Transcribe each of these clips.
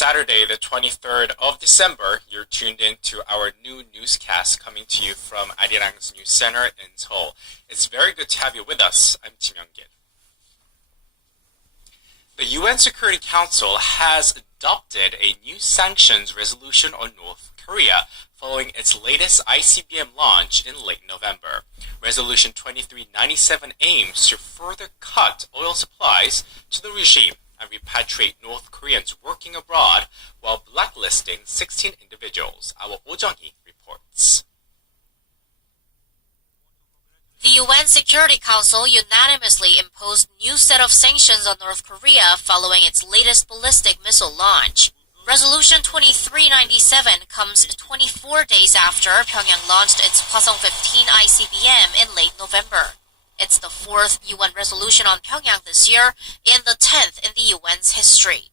Saturday, the 23rd of December. You're tuned in to our new newscast coming to you from Arirang's News Center in Seoul. It's very good to have you with us. I'm Kim Young-gin. The UN Security Council has adopted a new sanctions resolution on North Korea following its latest ICBM launch in late November. Resolution 2397 aims to further cut oil supplies to the regime and repatriate North Koreans working abroad while blacklisting 16 individuals. Our Oh Jung-hee reports. The UN Security Council unanimously imposed new set of sanctions on North Korea following its latest ballistic missile launch. Resolution 2397 comes 24 days after Pyongyang launched its Hwasong-15 ICBM in late November. It's the fourth UN resolution on Pyongyang this year and the 10th in the UN's history.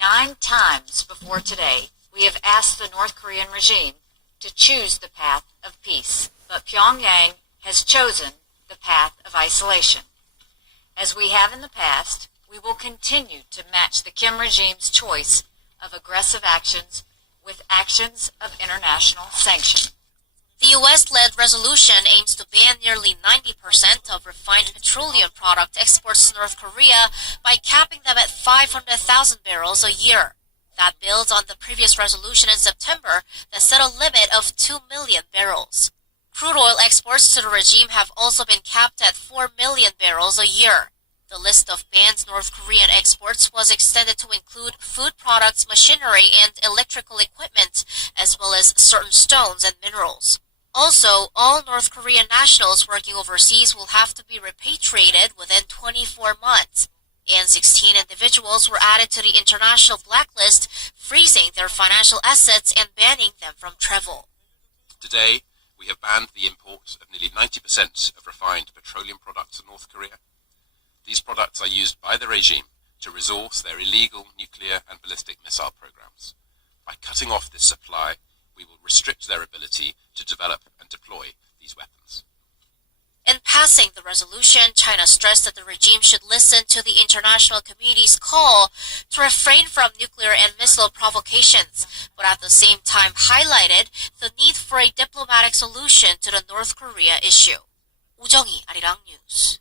9 times before today, we have asked the North Korean regime to choose the path of peace, but Pyongyang has chosen the path of isolation. As we have in the past, we will continue to match the Kim regime's choice of aggressive actions with actions of international sanction. The US-led resolution aims to ban nearly 90% of refined petroleum product exports to North Korea by capping them at 500,000 barrels a year. That builds on the previous resolution in September that set a limit of 2 million barrels. Crude oil exports to the regime have also been capped at 4 million barrels a year. The list of banned North Korean exports was extended to include food products, machinery, and electrical equipment, as well as certain stones and minerals. Also, all North Korean nationals working overseas will have to be repatriated within 24 months, and 16 individuals were added to the international blacklist, freezing their financial assets and banning them from travel. Today, we have banned the import of nearly 90% of refined petroleum products to North Korea. These products are used by the regime to resource their illegal nuclear and ballistic missile programs. By cutting off this supply, we will restrict their ability to develop and deploy these weapons. In passing the resolution, China stressed that the regime should listen to the international community's call to refrain from nuclear and missile provocations, but at the same time highlighted the need for a diplomatic solution to the North Korea issue. Oh Jung-hee, Arirang News.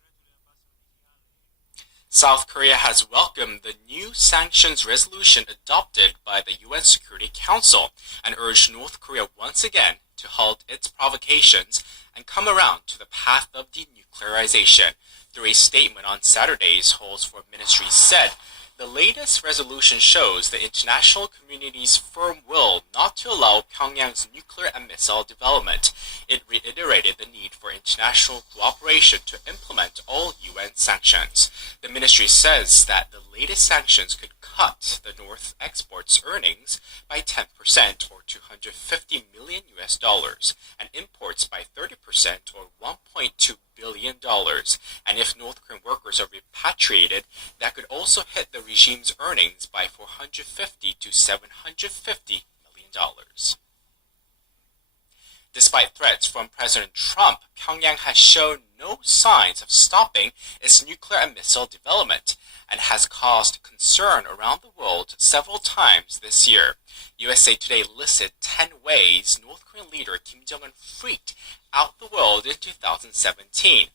South Korea has welcomed the new sanctions resolution adopted by the UN Security Council and urged North Korea once again to halt its provocations and come around to the path of denuclearization. Through a statement on Saturday, Seoul's Foreign Ministry said the latest resolution shows the international community's firm will not to allow Pyongyang's nuclear and missile development. It reiterated the need for international cooperation to implement all UN sanctions. The ministry says that the latest sanctions could cut the North exports earnings by 10% or $250 million and imports by 30% or $1.2 billion. And if North Korean workers are repatriated, that could also hit the regime's earnings by $450 to $750 million. Despite threats from President Trump, Pyongyang has shown no signs of stopping its nuclear and missile development and has caused concern around the world several times this year. USA Today listed 10 ways North Korean leader Kim Jong-un freaked out the world in 2017.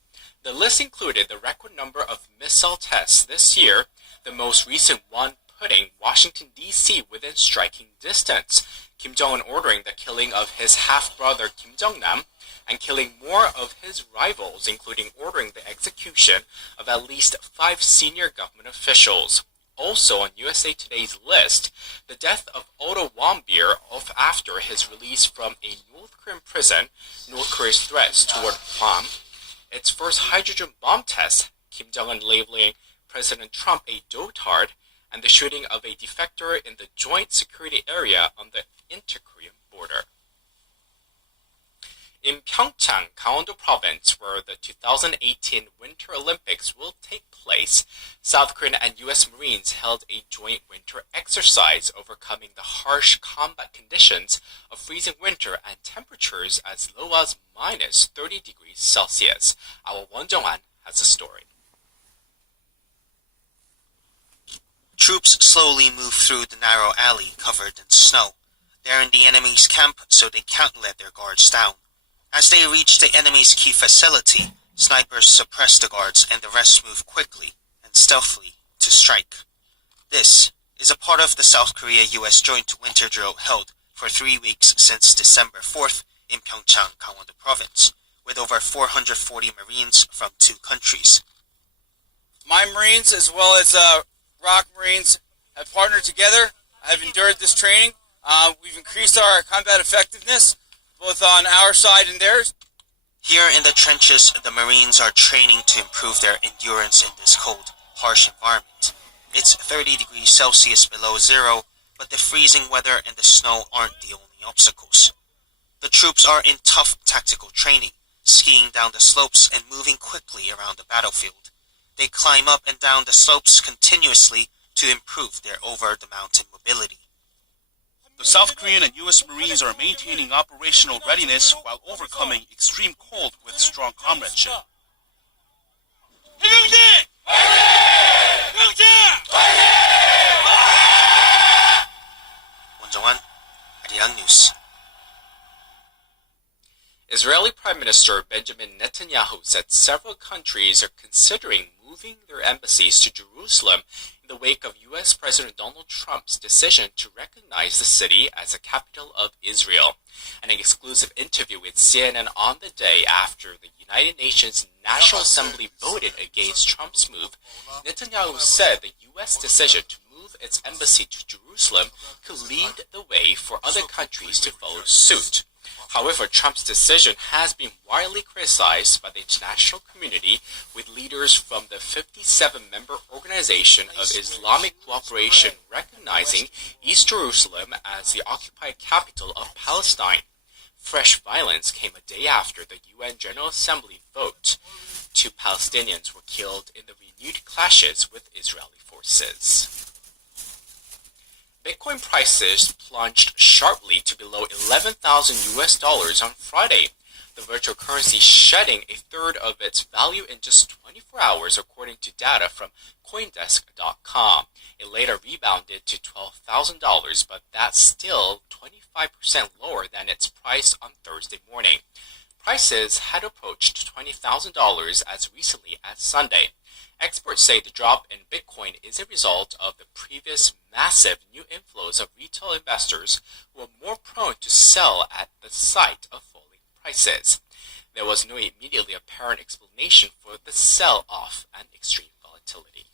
The list included the record number of missile tests this year, the most recent one putting Washington, D.C. within striking distance, Kim Jong-un ordering the killing of his half-brother Kim Jong-nam, and killing more of his rivals, including ordering the execution of at least 5 senior government officials. Also on USA Today's list, the death of Otto Warmbier after his release from a North Korean prison, North Korea's threats toward Guam, its first hydrogen bomb test, Kim Jong-un labeling President Trump a dotard, and the shooting of a defector in the joint security area on the inter-Korean border. In Pyeongchang, Gangwon-do Province, where the 2018 Winter Olympics will take place, South Korean and U.S. Marines held a joint winter exercise overcoming the harsh combat conditions of freezing winter and temperatures as low as minus 30 degrees Celsius. Our Won Jong-an has a story. Troops slowly move through the narrow alley covered in snow. They're in the enemy's camp, so they can't let their guards down. As they reach the enemy's key facility, snipers suppress the guards and the rest move quickly and stealthily to strike. This is a part of the South Korea-US joint winter drill held for 3 weeks since December 4th in Pyeongchang, Gangwon-do Province, with over 440 Marines from 2 countries. My Marines, as well as ROK Marines, have partnered together, have endured this training. We've increased our combat effectiveness, both on our side and theirs. Here in the trenches, the Marines are training to improve their endurance in this cold, harsh environment. It's 30 degrees Celsius below zero, but the freezing weather and the snow aren't the only obstacles. The troops are in tough tactical training, skiing down the slopes and moving quickly around the battlefield. They climb up and down the slopes continuously to improve their over-the-mountain mobility. The South Korean and U.S. Marines are maintaining operational readiness while overcoming extreme cold with strong comradeship. 원정환, 아리랑 뉴스. Israeli Prime Minister Benjamin Netanyahu said several countries are considering moving their embassies to Jerusalem in the wake of U.S. President Donald Trump's decision to recognize the city as the capital of Israel. In an exclusive interview with CNN on the day after the United Nations National Assembly voted against Trump's move, Netanyahu said the U.S. decision to move its embassy to Jerusalem could lead the way for other countries to follow suit. However, Trump's decision has been widely criticized by the international community, with leaders from the 57-member Organization of Islamic Cooperation recognizing East Jerusalem as the occupied capital of Palestine. Fresh violence came a day after the UN General Assembly vote. 2 Palestinians were killed in the renewed clashes with Israeli forces. Bitcoin prices plunged sharply to below $11,000 on Friday, the virtual currency shedding a third of its value in just 24 hours, according to data from Coindesk.com. It later rebounded to $12,000, but that's still 25% lower than its price on Thursday morning. Prices had approached $20,000 as recently as Sunday. Experts say the drop in Bitcoin is a result of the previous massive new inflows of retail investors who are more prone to sell at the sight of falling prices. There was no immediately apparent explanation for the sell-off and extreme volatility.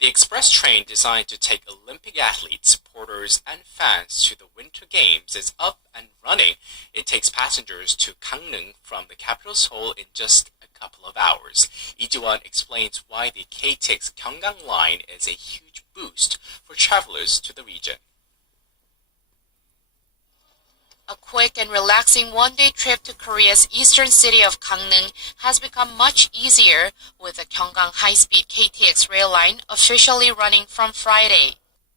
The express train designed to take Olympic athletes, porters, and fans to the Winter Games is up and running. It takes passengers to Gangneung from the capital Seoul in just a couple of hours. Lee Ji-won explains why the KTX Gyeonggang line is a huge boost for travelers to the region. A quick and relaxing one-day trip to Korea's eastern city of Gangneung has become much easier with the Gyeonggang high-speed KTX rail line officially running from Friday.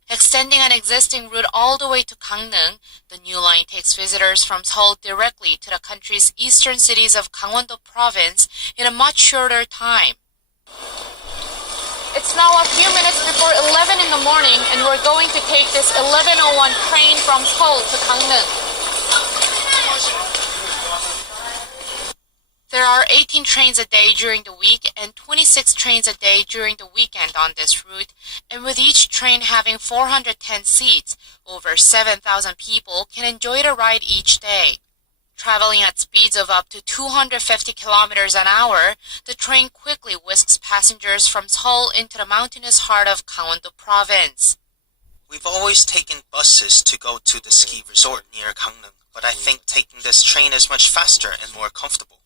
Extending an existing route all the way to Gangneung, the new line takes visitors from Seoul directly to the country's eastern cities of Gangwon-do Province in a much shorter time. It's now a few minutes before 11 in the morning, and we're going to take this 11:01 train from Seoul to Gangneung. There are 18 trains a day during the week and 26 trains a day during the weekend on this route, and with each train having 410 seats, over 7,000 people can enjoy the ride each day. Traveling at speeds of up to 250 kilometers an hour, the train quickly whisks passengers from Seoul into the mountainous heart of Gangwon-do Province. We've always taken buses to go to the ski resort near Gangneung, but I think taking this train is much faster and more comfortable.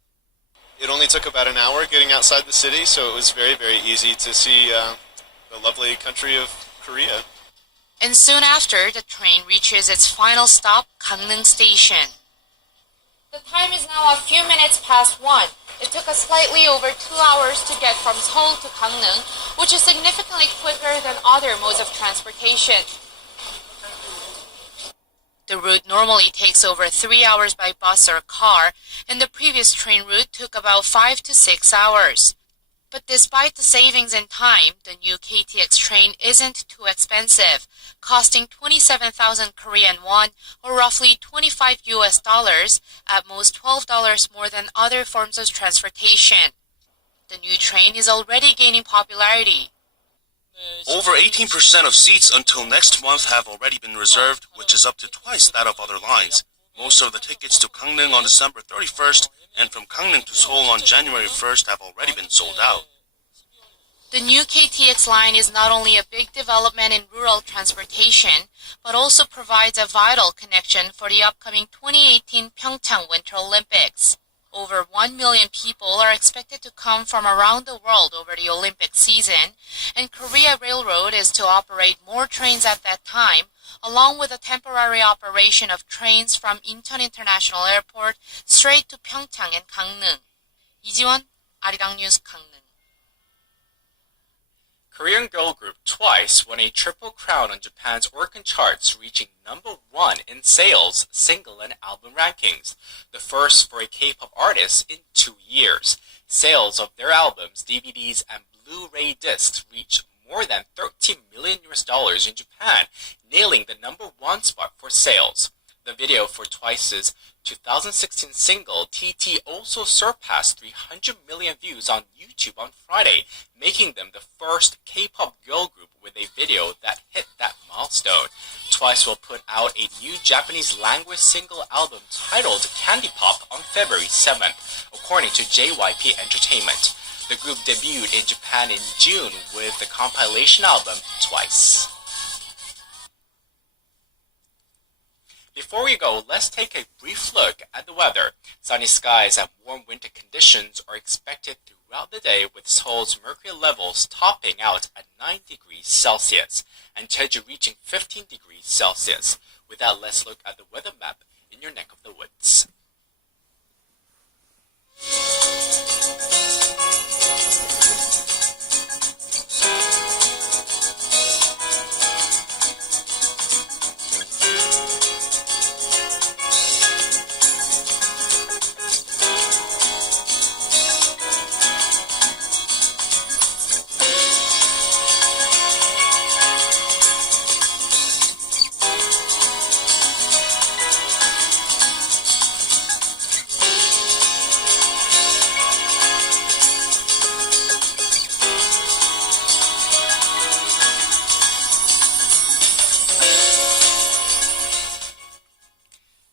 It only took about an hour getting outside the city, so it was very, very easy to see the lovely country of Korea. And soon after, the train reaches its final stop, Gangneung Station. The time is now a few minutes past 1. It took us slightly over 2 hours to get from Seoul to Gangneung, which is significantly quicker than other modes of transportation. The route normally takes over 3 hours by bus or car, and the previous train route took about 5 to 6 hours. But despite the savings in time, the new KTX train isn't too expensive, costing 27,000 Korean won or roughly $25, at most $12 more than other forms of transportation. The new train is already gaining popularity. Over 18% of seats until next month have already been reserved, which is up to twice that of other lines. Most of the tickets to Gangneung on December 31st and from Gangneung to Seoul on January 1st have already been sold out. The new KTX line is not only a big development in rural transportation, but also provides a vital connection for the upcoming 2018 Pyeongchang Winter Olympics. Over 1 million people are expected to come from around the world over the Olympic season, and Korea Railroad is to operate more trains at that time, along with a temporary operation of trains from Incheon International Airport straight to Pyeongchang and Gangneung. 이지원, 아리랑 뉴스 강릉. Korean girl group Twice won a triple crown on Japan's Oricon charts, reaching #1 in sales, single, and album rankings, the first for a K-pop artist in 2 years. Sales of their albums, DVDs, and Blu-ray discs reached more than $13 million in Japan, nailing the #1 spot for sales. The video for Twice's 2016 single TT also surpassed 300 million views on YouTube on Friday, making them the first K-pop girl group with a video that hit that milestone. Twice will put out a new Japanese language single album titled Candy Pop on February 7th, according to JYP Entertainment. The group debuted in Japan in June with the compilation album Twice. Before we go, let's take a brief look at the weather. Sunny skies and warm winter conditions are expected throughout the day, with Seoul's mercury levels topping out at 9 degrees Celsius and Jeju reaching 15 degrees Celsius. With that, let's look at the weather map in your neck of the woods.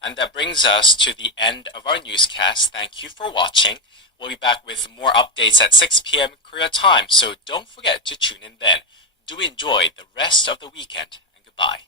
And that brings us to the end of our newscast. Thank you for watching. We'll be back with more updates at 6 p.m. Korea time, so don't forget to tune in then. Do enjoy the rest of the weekend, and goodbye.